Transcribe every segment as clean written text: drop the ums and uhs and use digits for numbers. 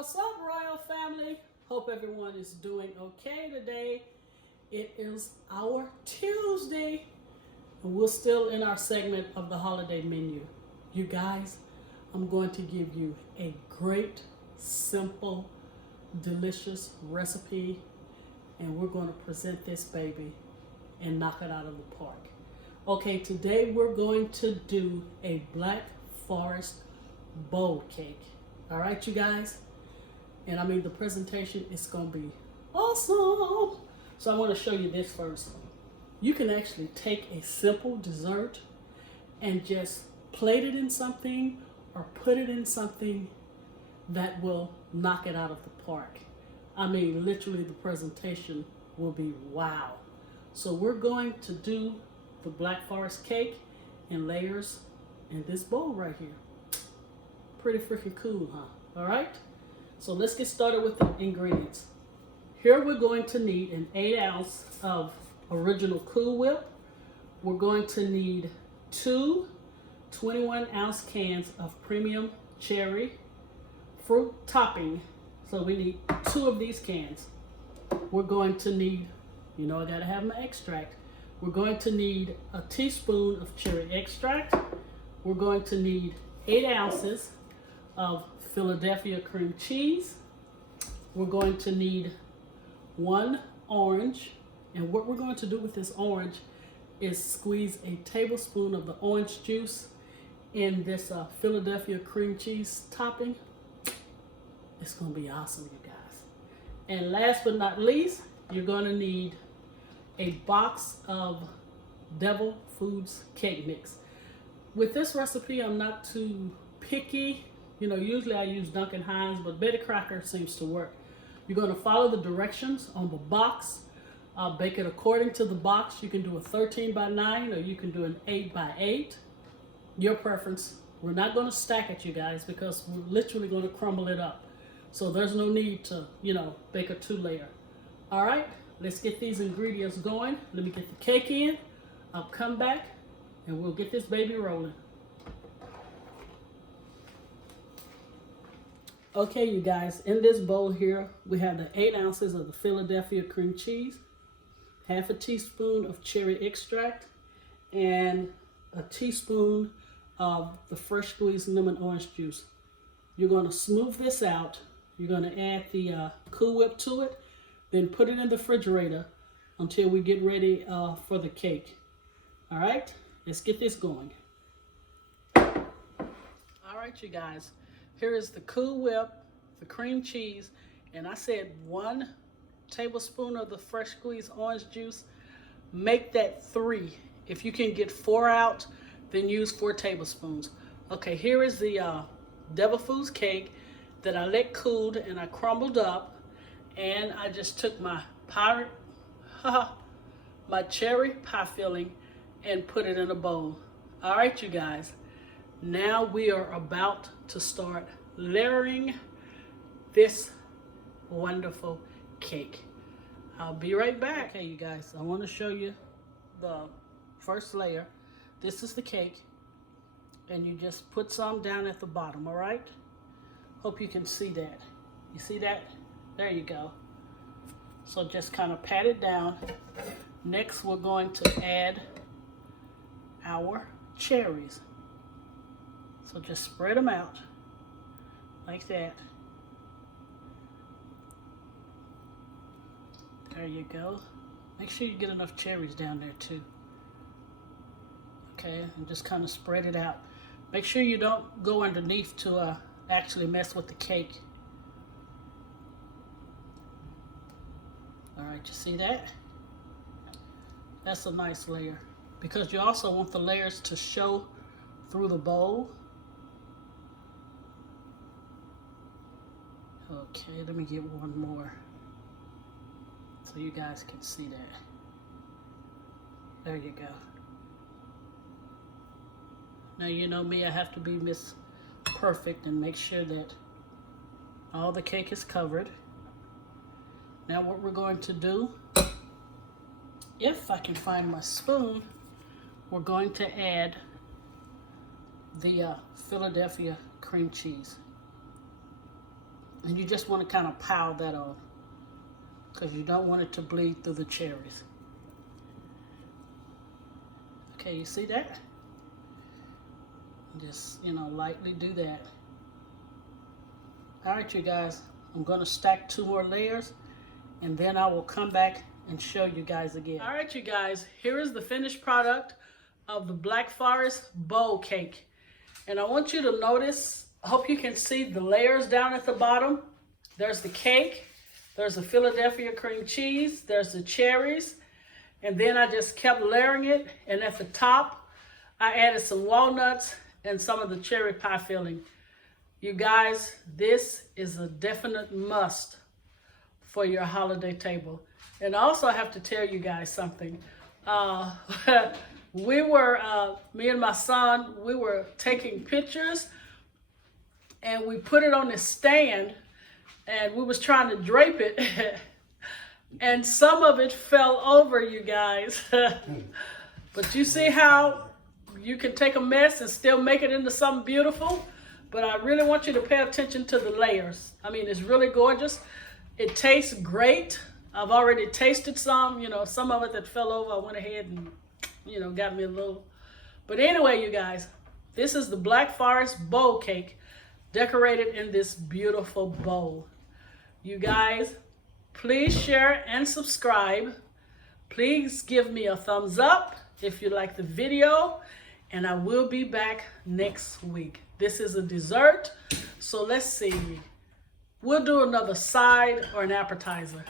What's up, Royal Family? Hope everyone is doing okay today. It is our Tuesday, and we're still in our segment of the holiday menu. You guys, I'm going to give you a great, simple, delicious recipe, and we're going to present this baby and knock it out of the park. Okay, today we're going to do a Black Forest bowl cake. All right, you guys? And I mean, the presentation is going to be awesome. So I want to show you this first. You can actually take a simple dessert and just plate it in something or put it in something that will knock it out of the park. I mean, literally the presentation will be wow. So we're going to do the Black Forest cake in layers in this bowl right here. Pretty freaking cool, huh? All right. So let's get started with the ingredients. Here we're going to need an 8 ounce of original Cool Whip. We're going to need 2 21-ounce cans of premium cherry fruit topping. So we need 2 of these cans. We're going to need, you know, I gotta have my extract. We're going to need a teaspoon of cherry extract. We're going to need 8 ounces of Philadelphia cream cheese. We're going to need 1 orange, and what we're going to do with this orange is squeeze a tablespoon of the orange juice in this Philadelphia cream cheese topping. It's going to be awesome, you guys. And last but not least, you're going to need a box of Devil Foods cake mix. With this recipe, I'm not too picky. You know, usually I use Duncan Hines, but Betty Crocker seems to work. You're going to follow the directions on the box. Bake it according to the box. You can do a 13 by 9 or you can do an 8 by 8. Your preference. We're not going to stack it, you guys, because we're literally going to crumble it up. So there's no need to, you know, bake a 2-layer. All right, let's get these ingredients going. Let me get the cake in. I'll come back and we'll get this baby rolling. Okay, you guys, in this bowl here, we have the 8 ounces of the Philadelphia cream cheese, half a teaspoon of cherry extract, and a teaspoon of the fresh squeezed lemon orange juice. You're going to smooth this out. You're going to add the Cool Whip to it, then put it in the refrigerator until we get ready for the cake. All right, let's get this going. All right, you guys. Here is the Cool Whip, the cream cheese, and I said 1 tablespoon of the fresh squeezed orange juice. Make that 3. If you can get 4 out, then use 4 tablespoons. Okay, here is the Devil Foods cake that I let cool and I crumbled up, and I just took my my cherry pie filling and put it in a bowl. All right, you guys. Now we are about to start layering this wonderful cake. I'll be right back. Okay, you guys, I want to show you the first layer. This is the cake, and you just put some down at the bottom, all right? Hope you can see that. You see that? There you go. So just kind of pat it down. Next, we're going to add our cherries. So just spread them out like that. There you go. Make sure you get enough cherries down there too. Okay, and just kind of spread it out. Make sure you don't go underneath to actually mess with the cake. All right, you see that? That's a nice layer, because you also want the layers to show through the bowl. Okay, let me get one more so you guys can see that. There you go. Now, you know me, I have to be Miss Perfect and make sure that all the cake is covered. Now what we're going to do, if I can find my spoon, we're going to add the Philadelphia cream cheese. And you just want to kind of pile that on because you don't want it to bleed through the cherries. Okay, you see that? Just, you know, lightly do that. All right, you guys, I'm going to stack 2 more layers and then I will come back and show you guys again. All right, you guys, here is the finished product of the Black Forest bowl cake. And I want you to notice, I hope you can see the layers down at the bottom. There's the cake, there's the Philadelphia cream cheese, there's the cherries, and then I just kept layering it. And at the top, I added some walnuts and some of the cherry pie filling. You guys, this is a definite must for your holiday table. And I also have to tell you guys something. We were, me and my son, we were taking pictures and we put it on this stand and we was trying to drape it and some of it fell over, you guys. But you see how you can take a mess and still make it into something beautiful? But I really want you to pay attention to the layers. I mean, it's really gorgeous. It tastes great. I've already tasted some, you know, some of it that fell over, I went ahead and, you know, got me a little. But anyway, you guys, this is the Black Forest bowl cake decorated in this beautiful bowl. You guys, please share and subscribe. Please give me a thumbs up if you like the video, and I will be back next week. This is a dessert, so let's see. We'll do another side or an appetizer.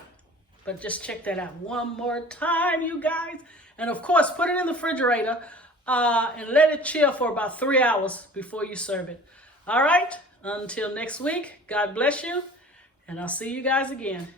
But just check that out one more time, you guys. And of course, put it in the refrigerator and let it chill for about 3 hours before you serve it. All right, until next week, God bless you, and I'll see you guys again.